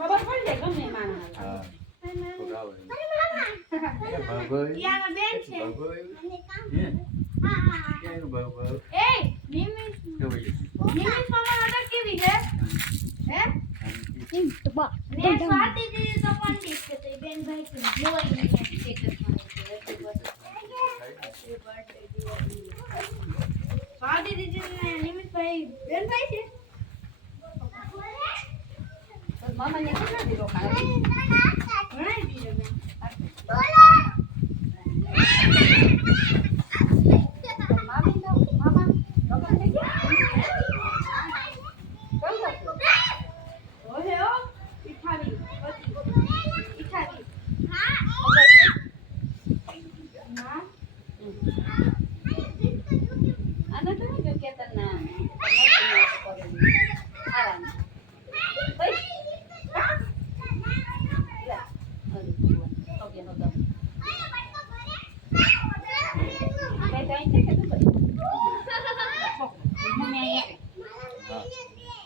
ખબર પડી જાય ગમે માણસ હા ખોડાવે યાર બેન છે એ નિમિષ મામા ઓર્ડર કેવી છે હે ને સ્વાતિ દીદી તો પંડિત છે તો બેન ભાઈ કે જોઈ ને સ્ટેટસ સ્વાતિ દીદી ને નિમિષ ભાઈ બેન ભાઈ છે મામા ને કેટલા દીરો ખાય ઘણા દીધો બેન બોલો